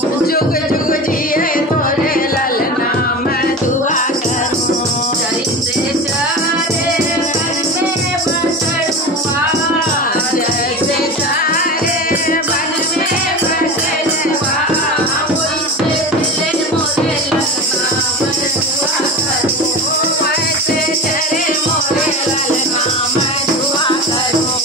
जुग जुग जिए तोरे ललना मैं दुआ करूं। जैसे चारे वन में बसरुआ, जैसे चारे वन में बसरुआ, वैसे चले मोरे ललना मैं दुआ करूं। वैसे चले मोरे ललना मैं दुआ करूं।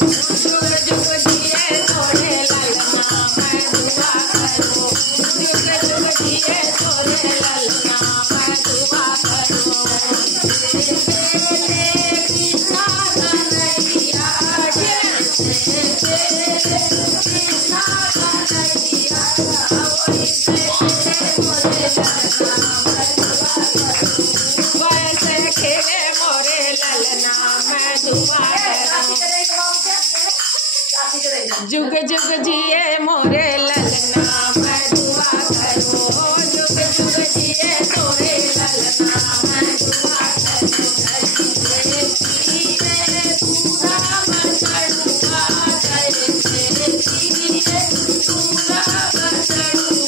जुग जुग जिए तोरे ललना मैं दुआ करूं। जुग जुग जिए तोरे ललना मैं दुआ करूं। कृष्णा कन्हैया जैसे कृष्णा कन्हैया वैसे मोरे ललना मैं दुआ करूं। वैसे खेले मोरे ललना मैं दुआ करूं। जुग जुग जिए मोरे ललना मैं दुआ करूं। जुग जुग जिए तोरे ललना मैं दुआ करूं। जैसे जिए पूरा बसरुआ, जैसे जिए पूरा बसरुआ,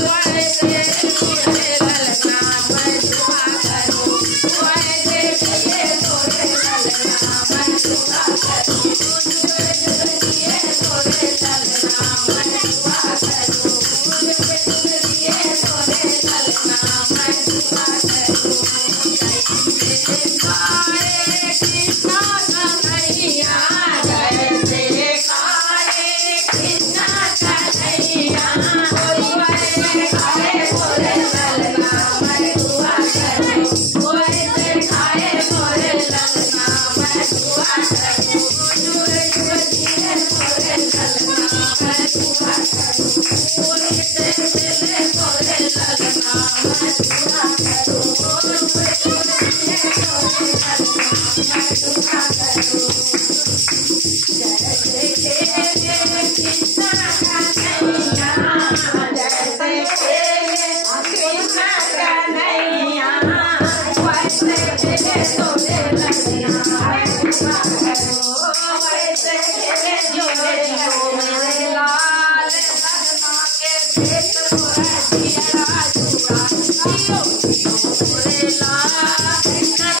वैसे मोरे ललना मैं दुआ करूं। वैसे जिए तोरे ललना मैं दुआ करूं। Yes.